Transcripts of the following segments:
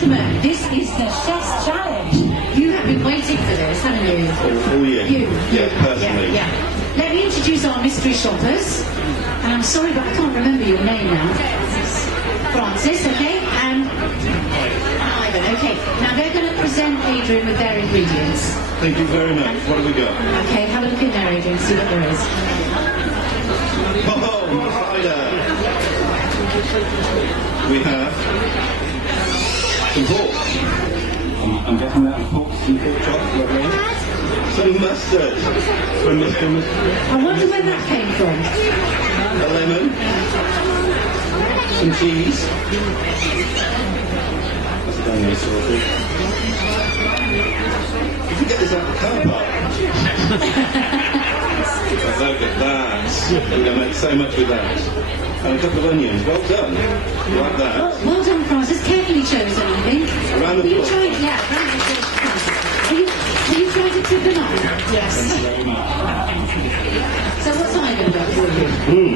gentlemen, this is the Chef's Challenge. You have been waiting for this, haven't you? All year. You. Yeah, personally. Yeah. Let me introduce our mystery shoppers. And I'm sorry, but I can't remember your name now. Francis, okay? And Ivan, okay. Now they're going to present Adrian with their ingredients. Thank you very much. What have we got? Okay, have a look in there, Adrian, see what there is. Oh, cider. We have some pork. I'm guessing that pork, some pork chop, some mustard from Mr. Mustard. I wonder where that came from. A lemon, some cheese. That's a damn nice sausage. You can get this out of the car park. Look at that. We're going to make so much with that. And a couple of onions. Well done. Like that. Well done, Francis. Carefully chosen, I think. Around the floor. Yeah, around the floor. Are you trying to tip them up? Yes. Thank you very much. So what's Ivan got for you?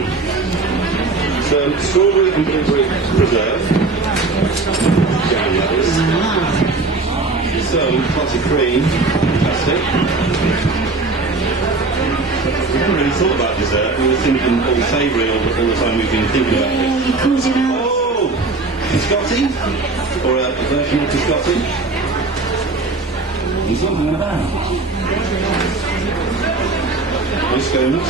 Some strawberry and blueberry preserve. Jam, that is. Some classic cream. Fantastic. We haven't really thought about dessert. We were thinking all savoury all the time we've been thinking about this. You called him out. Oh! Biscotti? Or a version of biscotti? And something like that. Nice scones.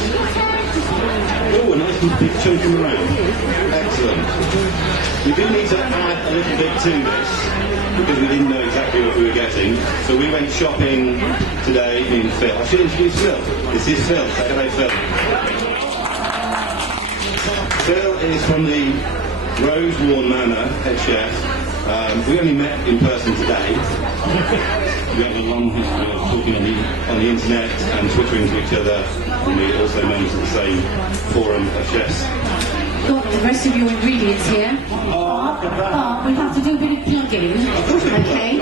Oh, a nice big chunky round. Excellent. We do need to add a little bit to this because we didn't know exactly what we were getting. So we went shopping today in Phil. I should introduce Phil. This is Phil. Say hello, Phil. Phil is from the Rosewarne Manor, head chef. We only met in person today. We have a long history of talking on the internet and twittering to each other, and we also members of the same forum of chefs. Got the rest of your ingredients here. But we have to do a bit of plugging. Okay?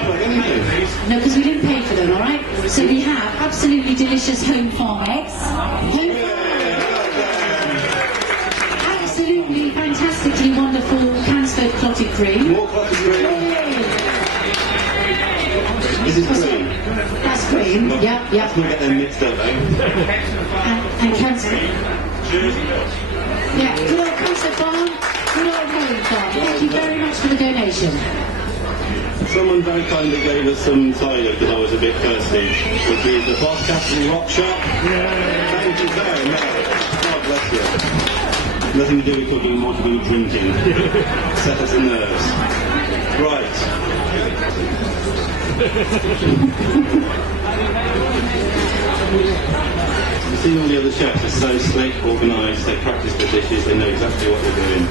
No, because we didn't pay for them, alright? So we have absolutely delicious home farm eggs. Absolutely fantastically wonderful Padstow clotted cream. More clotted cream. This is cream. That's cream. Yeah. Let's not get them mixed up, eh? And Padstow. Yeah, good old Padstow farm, good old Hayle farm. Thank you very much for the donation. Someone very kindly gave us some cider because I was a bit thirsty, which is the Boscastle Rock Shop. Thank you very much. God bless you. Nothing to do with cooking, more to do with drinking. Set us the nerves. Right. You've seen all the other chefs, they're so slick, organised, they practice the dishes, they know exactly what they're doing.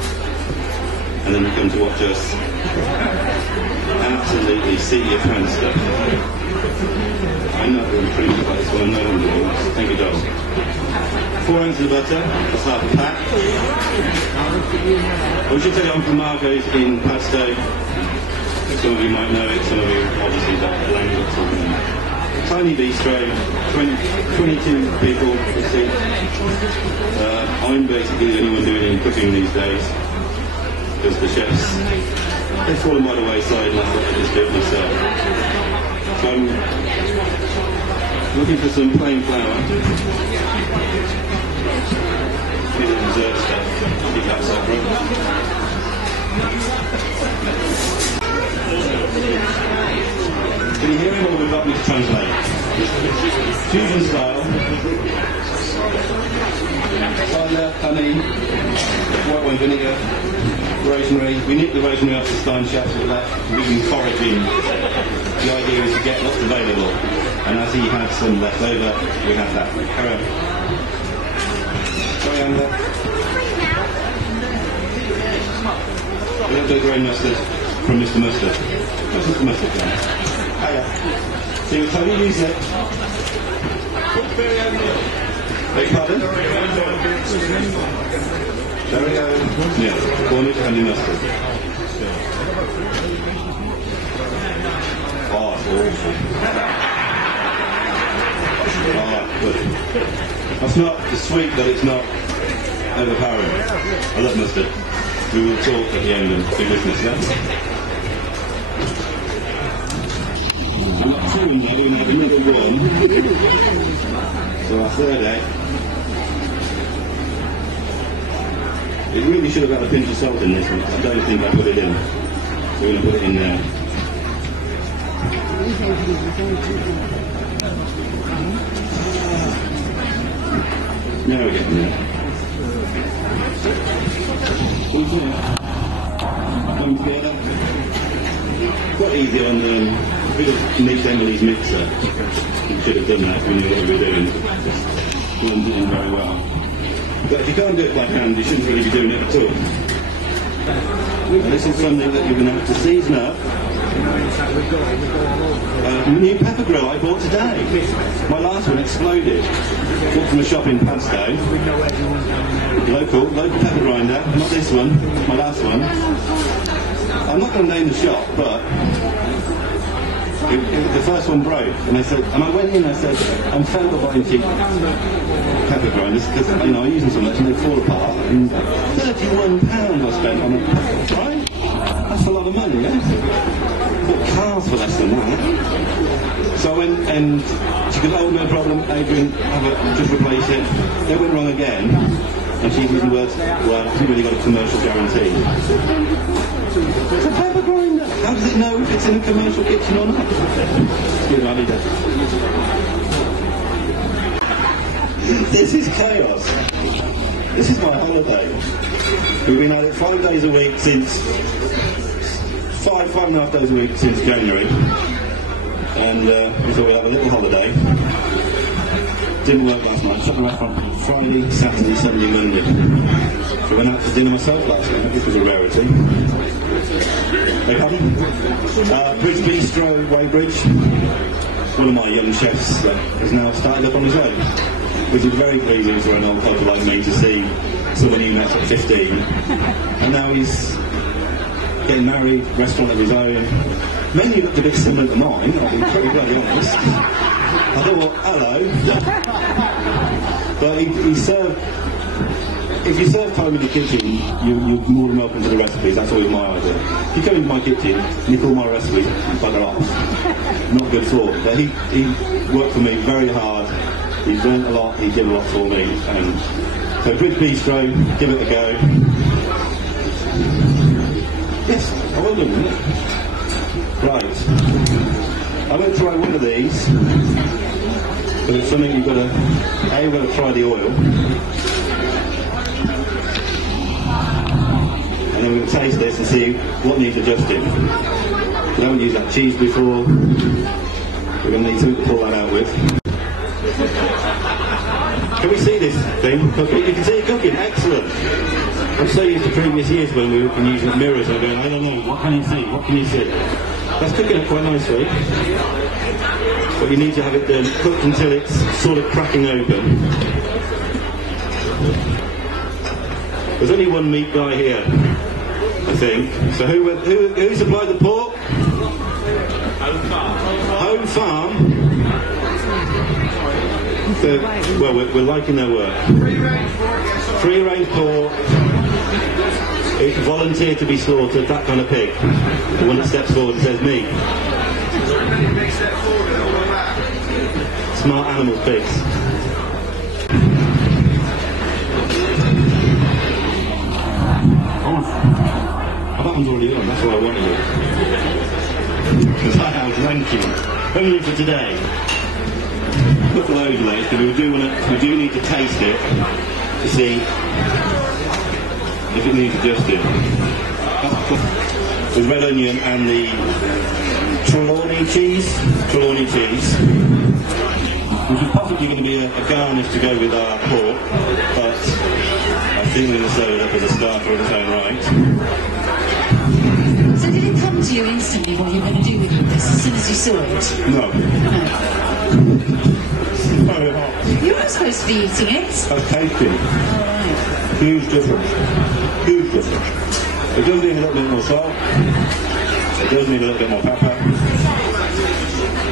And then you come to watch us absolutely seat your pants stuff. I'm not really pleased about this one, no one doing this. Thank you, Doc. 4 ounces of butter, that's half a pack. I should tell you I'm from Margots in Padstow. Some of you might know it, some of you obviously don't. Tiny bistro, 22 people to see. I'm basically the only one doing any cooking these days because the chefs, they've fallen by the wayside and I thought I'd just do it myself. So I'm looking for some plain flour. A bit of dessert stuff, keep that separate. Can you hear him or would you like me to translate? Fusion style. Cider, honey, white wine vinegar, rosemary. We nipped the rosemary off the Stein chefs with that. We've been foraging. The idea is to get what's available. And as he had some left over, we have that. Carry on. Coriander. A little bit of grey mustard from Mr. Mustard. What's Mr. Mustard then? Hiya. So you totally use it. Beg pardon? There we go. Yeah, corned honey mustard. Oh, it's awful. Oh, good. That's not it's sweet, but it's not overpowering. I love mustard. We will talk at the end and do business, yeah? even though we had another one. So our third egg. It really should have had a pinch of salt in this one. I don't think I put it in. So we're going to put it in there. Now we're getting there. Come together. Quite easy on a bit of mix Emily's mixer. We should have done that when we knew what we were doing. Wasn't doing very well. But if you can't do it by hand, you shouldn't really be doing it at all. And this is something that you're going to have to season up. A new pepper grill I bought today. My last one exploded. Bought from a shop in Padstow. Local pepper grinder. Not this one, my last one. I'm not going to name the shop, but the first one broke, and I said, and I went in and I said, I'm fed up of buying cheap pepper grinders because I use them so much and they fall apart. And £31 I spent on it, right? That's a lot of money, yeah? Bought cars for less than that. So I went and she goes, oh, no problem, Adrian, just replace it. They went wrong again, and she used the words, well, you've really got a commercial guarantee. It's a pepper grinder. How does it know if it's in a commercial kitchen or not? This is chaos. This is my holiday. We've been at it 5 days a week since... five and a half days a week since January. And we thought we'd have a little holiday. Didn't work last night. Shut the restaurant Friday, Saturday, Sunday, Monday. So I went out for dinner myself last night. This was a rarity. Beg pardon? Bridge Bistro, Weybridge. One of my young chefs has now started up on his own, which is very pleasing for an old couple like me to see someone he met at 15. And now he's getting married, restaurant of his own. Menu looked a bit similar to mine, I'll be pretty bloody honest. I thought, well, hello. But he served... If you serve time in the kitchen, you're more than welcome to the recipes. That's always my idea. If you come into my kitchen, nick all my recipes, bugger off. Not good for. But he worked for me very hard. He's learned a lot. He did a lot for me. And so Bridge Bistro, give it a go. Yes, I will do it. Right. I'm going to try one of these. But it's something you've got to try the oil. And then we're going to taste this and see what needs adjusting. I haven't used that cheese before. We're going to need something to pull that out with. Can we see this thing cooking? You can see it cooking, excellent. I'm so used to previous years when we've been using mirrors and going, I don't know, what can you see? What can you see? That's cooking up quite nicely. But you need to have it cooked until it's sort of cracking open. There's only one meat guy here, I think. So who supplied the pork? Home Farm. Well, we're liking their work. Free range pork. It's volunteered to be slaughtered, that kind of pig. The one that steps forward and says me. Smart animal pigs. That one's already on, that's why I wanted it. Because I outrank you. Only for today. Put loads of those, because we do need to taste it to see if it needs adjusting. With red onion and the Trelawney cheese, which is possibly going to be a garnish to go with our pork, but I think we're going to serve it up as a starter of its own right. So did it come to you instantly what you were going to do with this as soon as you saw it? No. Very hot. You're not supposed to be eating it. That's tasty. Alright. Huge difference. Huge difference. It does need a little bit more salt. It does need a little bit more pepper.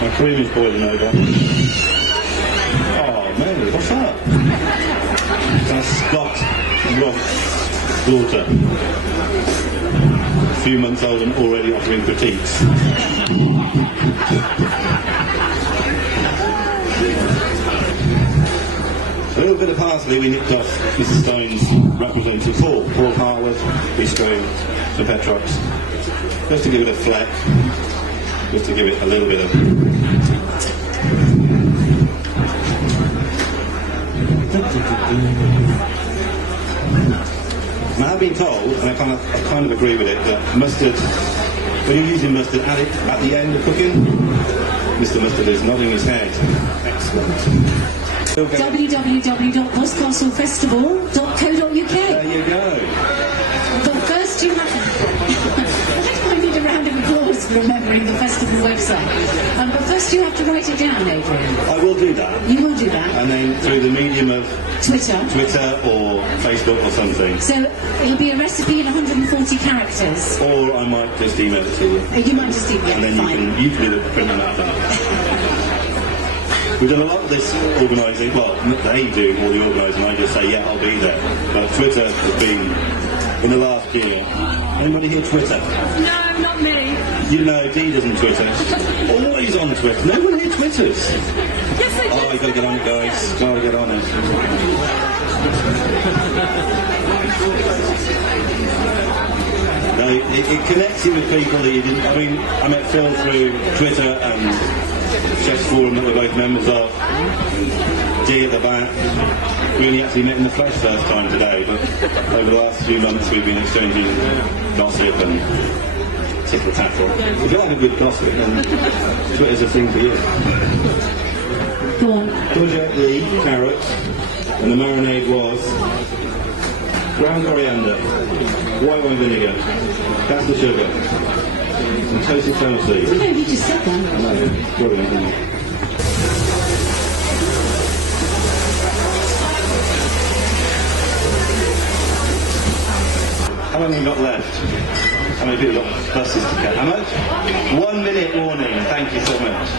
My cream is boiling over. Oh, Mary, what's that? That's Scott Roth's daughter. A few months old and already offering critiques. A little bit of parsley we nicked off Mrs. Stone's representative Paul Harwood, bistro for Petrox, just to give it a fleck, just to give it a little bit of... Now, I've been told, and I kind of agree with it, that mustard, when you're using mustard, add it at the end of cooking. Mr. Mustard is nodding his head. Excellent. www.boscastlefestival.co.uk. There you go. But first you have to... I need a round of applause for remembering the festival website. But first you have to write it down, Adrian. I will do that. You will do that. And then through the medium of Twitter or Facebook or something. So it'll be a recipe in 140 characters. Or I might just email it to you. You might just email it, and then fine. you can do the printing out. We've done a lot of this organising. Well, they do all the organising. I just say, yeah, I'll be there. But Twitter has been, in the last year... Anybody here Twitter? No, not me. You know, Dee doesn't Twitter. Always on Twitter. No one here Twitters. Yes, I do. Oh, you've got to get on it, guys. Got to get on it. No, it connects you with people that you didn't... I mean, I met Phil through Twitter and Chef's Forum that we're both members of. Dee at the back. We only actually met in the flesh first time today, but over the last few months we've been exchanging gossip and tickle-tackle. If you like a good gossip, then Twitter's a thing for you. Go on. Courgette, Lee, carrots, and the marinade was ground coriander, white wine vinegar, castor sugar, and toasted fennel seeds. No, you just said that. I know, brilliant, isn't it? How long have we got left? How many people got buses to catch? How much? 1 minute warning, thank you so much.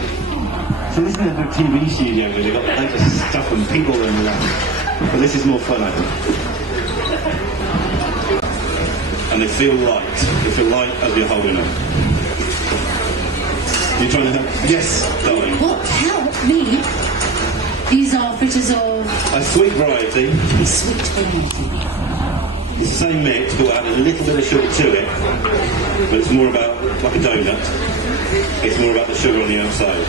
So this is a TV studio where they've got loads of stuff and people and that. But this is more fun, I think. And they feel light. They feel light as you're holding them. You're trying to help? Yes, darling. What? Help me? These are fritters of... A sweet variety. Sweet variety. It's the same mix, but we'll add a little bit of sugar to it. But it's more about, like a donut, it's more about the sugar on the outside.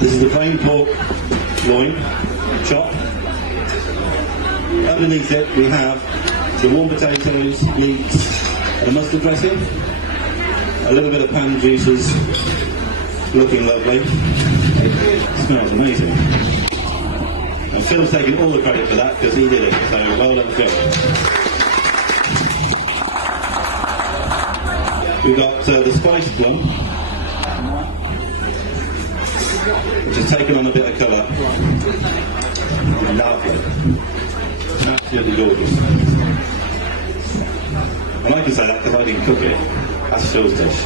This is the plain pork loin, chop. Underneath it we have the warm potatoes, leeks, and a mustard dressing. A little bit of pan juices, looking lovely. It smells amazing. And Phil's taking all the credit for that because he did it, so well done, Phil. We've got the spiced plum, which has taken on a bit of colour. Lovely. Absolutely gorgeous. And I can say that because I didn't cook it. That's Phil's dish.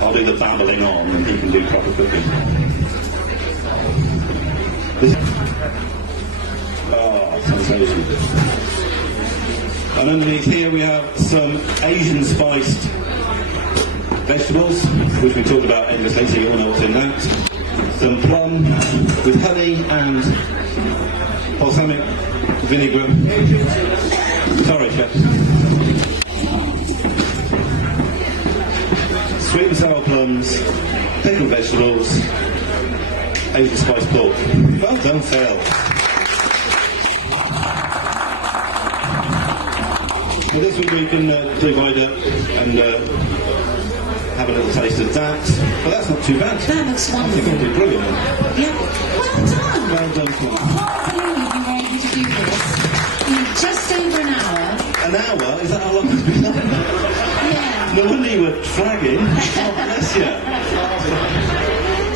I'll do the babbling on and he can do proper cooking. Oh, sensation. And underneath here we have some Asian spiced vegetables, which we talked about endlessly, so you all know what's in that. Some plum with honey and balsamic vinegar. Sorry, chef. Sweet and sour plums, pickled vegetables, Asian spiced pork. Well done, Phil. Well, this week we can divide up and have a little taste of that. But that's not too bad. That looks I think wonderful. I did brilliant. Yeah. Well done. Well done, Phil. I can't believe you were able to do this in just over an hour. An hour? Is that how long it's been on? Yeah. No wonder you were fragging. Oh, bless you.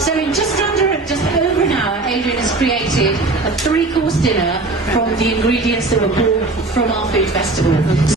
So in just over an hour, Adrian has created a 3-course dinner from the ingredients that were brought from our food festival.